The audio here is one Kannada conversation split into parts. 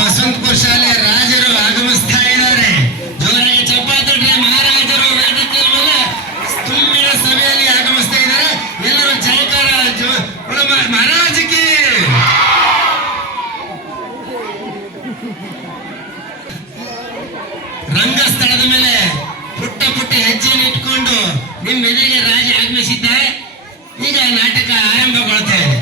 ಬಸವಂತಪುರ ಶಾಲೆ ರಾಜರು ಆಗಮಿಸ್ತಾ ಇದ್ದಾರೆ. ಜೋರಾಗಿ ಚಪ್ಪಾಳೆ ಮಹಾರಾಜರು ವೇದಿಕೆ ಮೇಲೆ ತುಂಬಿದ ಸಭೆಯಲ್ಲಿ ಆಗಮಿಸ್ತಾ ಇದ್ದಾರೆ. ಎಲ್ಲರೂ ಜಯಕಾರ ಮಹಾರಾಜಕ್ಕೆ. ರಂಗಸ್ಥಳದ ಮೇಲೆ ಪುಟ್ಟ ಪುಟ್ಟ ಹೆಜ್ಜೆಯನ್ನು ಇಟ್ಕೊಂಡು ನಿಮ್ಮ ಎದುರಿಗೆ ರಾಜ ಆಗಮಿಸಿದ್ದಾರೆ. ಈಗ ನಾಟಕ ಆರಂಭಗೊಳ್ತಾ ಇದೆ.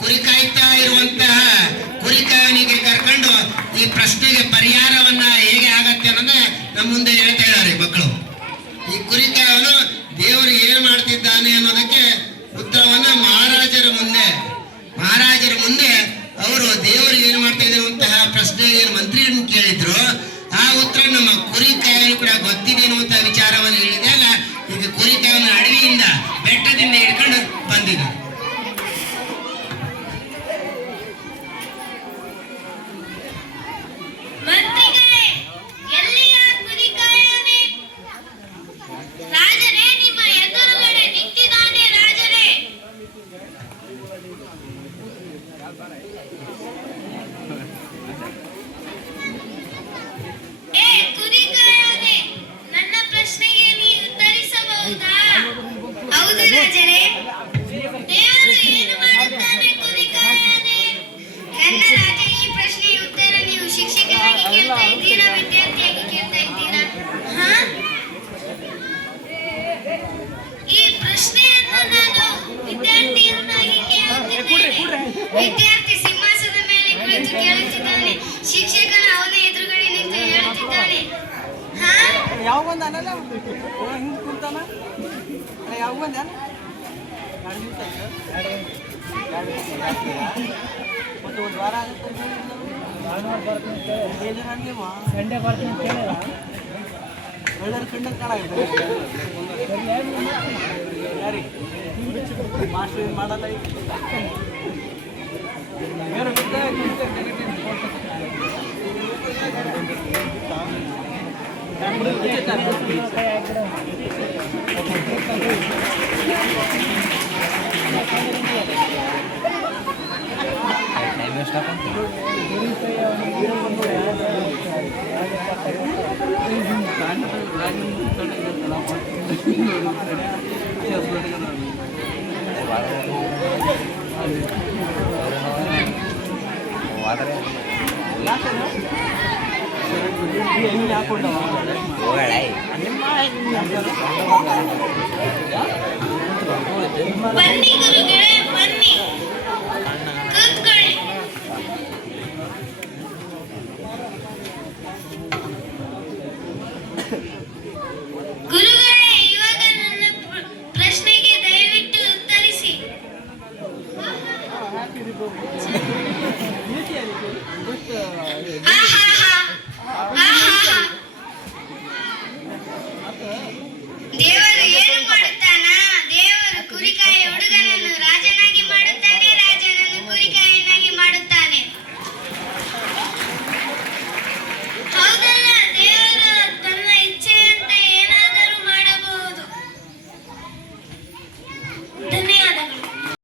ಕುರಿ ಕಾಯ್ತಾ ಇರುವಂತಹ ಕುರಿಕಾಯನಿಗೆ ಕರ್ಕೊಂಡು ಈ ಪ್ರಶ್ನೆಗೆ ಪರಿಹಾರವನ್ನ ಹೇಗೆ ಆಗತ್ತೆ ಅನ್ನೋದೇ ನಮ್ಮ ಮುಂದೆ ಹೇಳ್ತಾ ಇದ್ದಾರೆ ಮಕ್ಕಳು. ಈ ಕುರಿಕಾಯನು ದೇವರು ಏನ್ ಮಾಡ್ತಿದ್ದಾನೆ ಅನ್ನೋದಕ್ಕೆ ಉತ್ತರವನ್ನ ಮಹಾರಾಜರ ಮುಂದೆ ಅವರು ದೇವರು ಏನ್ ಮಾಡ್ತಾ ಇರುವಂತಹ ಪ್ರಶ್ನೆ ಏನು ಮಂತ್ರಿಯನ್ನು ಕೇಳಿದ್ರು, ಆ ಉತ್ತರ ನಮ್ಮ ಕುರಿಕಾಯನು ಕೂಡ ಗೊತ್ತಿದೆ ಅನ್ನುವಂತಹ ವಿಚಾರವನ್ನು ಹೇಳಿದಾಗ ಈಗ ಕುರಿಕಾಯನ ಅಡವಿಯಿಂದ ಬೆಟ್ಟದಿಂದ ಹಿಡ್ಕೊಂಡು ಬಂದಿದೆ. ವಿದ್ಯಾರ್ಥಿ ಸಿಂಹಾಸನದ ಮೇಲೆ ಕುಳಿತು ಕೇಳುತ್ತಿದ್ದಾನೆ. ಶಿಕ್ಷಕನ ಅವನ ಎದುರುಗಡೆ ನಿಂತು ಹೇಳುತ್ತಿದ್ದಾನೆ. ಯಾವ ಬಂದ ಅನ್ನಲ್ಲ ಹಿಂಗೆ ಕುಂತಾನ ಯಾವ ಬಂದ ಒಂದು ವಾರ ಸಂಡೇ ಬರ್ತೀನಿ ಕೇಳಿಲ್ಲ ಎಲ್ಲರೂ ಕಂಡ ಕಾಣಾಗಿದೆ ಯಾರಿ ಮಾಸ್ಟರ್ ಏನು ಮಾಡಲ್ಲ ಏನು ಬನ್ನಿ ಗುರುಗಳೇ